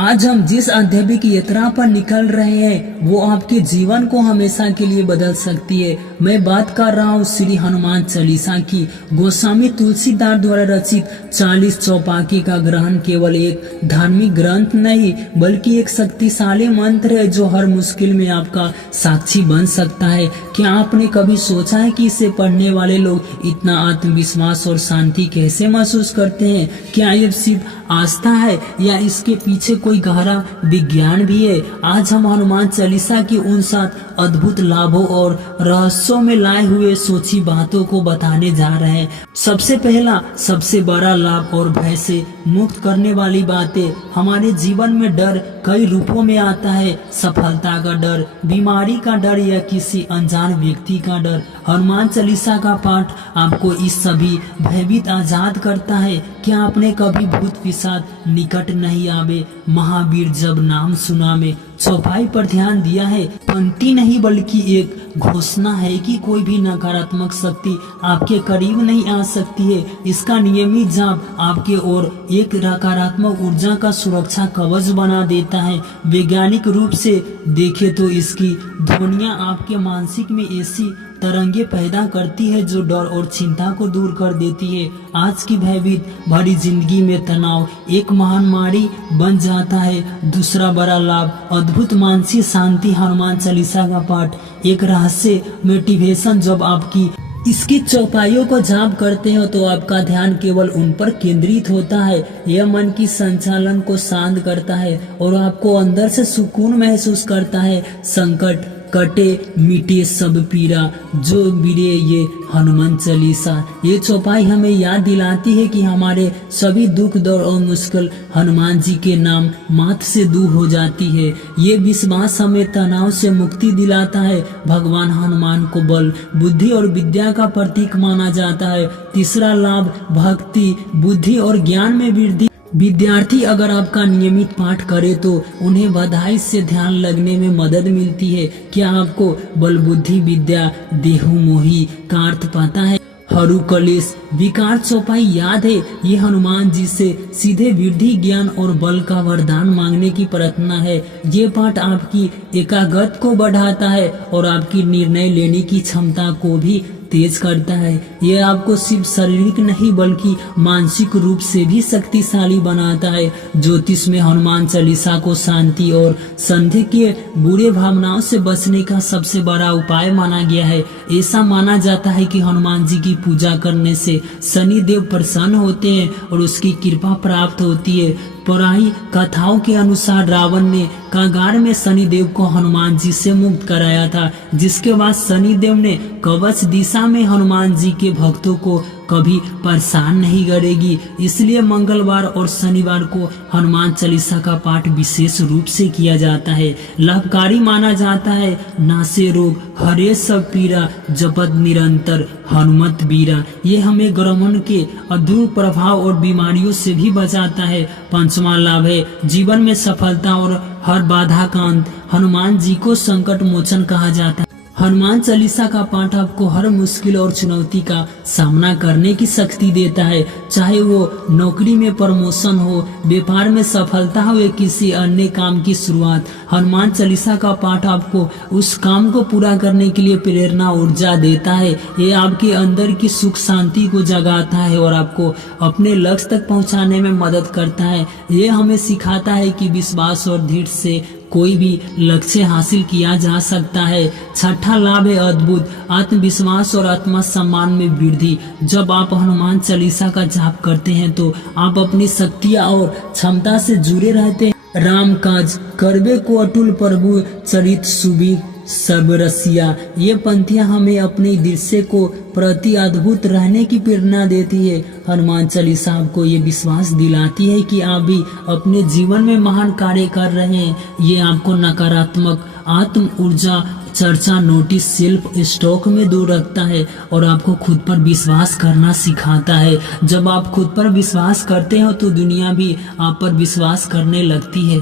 आज हम जिस आध्यात्मिक यात्रा पर निकल रहे हैं वो आपके जीवन को हमेशा के लिए बदल सकती है। मैं बात कर रहा हूँ श्री हनुमान चालीसा की। गोस्वामी तुलसीदास द्वारा रचित 40 चौपाकी का ग्रहण केवल एक धार्मिक ग्रंथ नहीं बल्कि एक शक्तिशाली मंत्र है जो हर मुश्किल में आपका साक्षी बन सकता है। क्या आपने कभी सोचा है कि इसे पढ़ने वाले लोग इतना आत्मविश्वास और शांति कैसे महसूस करते हैं? क्या ये सिर्फ आस्था है या इसके पीछे कोई गहरा विज्ञान भी है? आज हम हनुमान चालीसा की उन 7 अद्भुत लाभों और रहस्यों में लाए हुए सोची बातों को बताने जा रहे हैं। सबसे पहला, सबसे बड़ा लाभ और भय से मुक्त करने वाली बातें। हमारे जीवन में डर कई रूपों में आता है। सफलता का डर, बीमारी का डर या किसी अनजान व्यक्ति का डर। हनुमान चालीसा का पाठ आपको इस सभी भयभीत आजाद करता है। क्या आपने कभी भूत पिशाच निकट नहीं आवे, महावीर जब नाम सुना में चौपाई पर ध्यान दिया है? पंक्ति नहीं बल्कि एक घोषणा है कि कोई भी नकारात्मक शक्ति आपके करीब नहीं आ सकती है। इसका नियमित जाप आपके और एक नकारात्मक ऊर्जा का सुरक्षा कवच बना देता है। वैज्ञानिक रूप से देखें तो इसकी ध्वनियाँ आपके मानसिक में ऐसी तरंगे पैदा करती है जो डर और चिंता को दूर कर देती है। आज की भयभीत भरी जिंदगी में तनाव एक महामारी बन जाता है। दूसरा बड़ा लाभ, अद्भुत मानसिक शांति। हनुमान चालीसा का पाठ एक रहस्य मोटिवेशन। जब आपकी इसकी चौपाइयों को जाप करते हो तो आपका ध्यान केवल उन पर केंद्रित होता है। यह मन की संचालन को शांत करता है और आपको अंदर से सुकून महसूस करता है। संकट कटे मिटे सब पीरा जो बिरे ये हनुमान चालीसा। ये चौपाई हमें याद दिलाती है कि हमारे सभी दुख दर्द और मुश्किल हनुमान जी के नाम मात्र से दूर हो जाती है। ये विश्वास हमें तनाव से मुक्ति दिलाता है। भगवान हनुमान को बल, बुद्धि और विद्या का प्रतीक माना जाता है। तीसरा लाभ, भक्ति, बुद्धि और ज्ञान में वृद्धि। विद्यार्थी अगर आपका नियमित पाठ करे तो उन्हें बधाई से ध्यान लगने में मदद मिलती है। क्या आपको बल, बुद्धि, विद्या, देहु मोही का अर्थ पता है? हरु कलेश विकार चौपाई याद है? ये हनुमान जी से सीधे वृद्धि, ज्ञान और बल का वरदान मांगने की प्रार्थना है। ये पाठ आपकी एकाग्रता को बढ़ाता है और आपकी निर्णय लेने की क्षमता को भी तेज करता है। यह आपको सिर्फ शारीरिक नहीं बल्कि मानसिक रूप से भी शक्तिशाली बनाता है। ज्योतिष में हनुमान चालीसा को शांति और संदेह के बुरे भावनाओं से बचने का सबसे बड़ा उपाय माना गया है। ऐसा माना जाता है कि हनुमान जी की पूजा करने से शनि देव प्रसन्न होते हैं और उसकी कृपा प्राप्त होती है। पौराणिक कथाओं के अनुसार रावण ने कारागार में शनिदेव को हनुमान जी से मुक्त कराया था, जिसके बाद शनिदेव ने कवच दिशा में हनुमान जी के भक्तों को कभी परेशान नहीं करेगी। इसलिए मंगलवार और शनिवार को हनुमान चालीसा का पाठ विशेष रूप से किया जाता है। लाभकारी माना जाता है। नासे रोग हरे सब पीरा, जपत निरंतर हनुमत बीरा। ये हमें ग्रहण के अधूर प्रभाव और बीमारियों से भी बचाता है। पंचवा लाभ है, जीवन में सफलता और हर बाधा का अंत। हनुमान जी को संकट मोचन कहा जाता है। हनुमान चालीसा का पाठ आपको हर मुश्किल और चुनौती का सामना करने की शक्ति देता है। चाहे वो नौकरी में प्रमोशन हो, व्यापार में सफलता हो या किसी अन्य काम की शुरुआत, हनुमान चालीसा का पाठ आपको उस काम को पूरा करने के लिए प्रेरणा ऊर्जा देता है। ये आपके अंदर की सुख शांति को जगाता है और आपको अपने लक्ष्य तक पहुंचाने में मदद करता है। ये हमें सिखाता है कि विश्वास और धैर्य से कोई भी लक्ष्य हासिल किया जा सकता है। छठा लाभ है अद्भुत आत्मविश्वास और आत्मसम्मान में वृद्धि। जब आप हनुमान चालीसा का जाप करते हैं तो आप अपनी शक्तियाँ और क्षमता से जुड़े रहते हैं। राम काज करबे को अटुल प्रभु चरित सुबीर सब रसिया। ये पंक्तियां हमें अपने दृश्य को प्रति अद्भुत रहने की प्रेरणा देती है। हनुमान चालीसा आपको ये विश्वास दिलाती है कि आप भी अपने जीवन में महान कार्य कर रहे हैं। ये आपको नकारात्मक आत्म ऊर्जा चर्चा नोटिस सेल्फ स्टॉक में दूर रखता है और आपको खुद पर विश्वास करना सिखाता है। जब आप खुद पर विश्वास करते हो तो दुनिया भी आप पर विश्वास करने लगती है।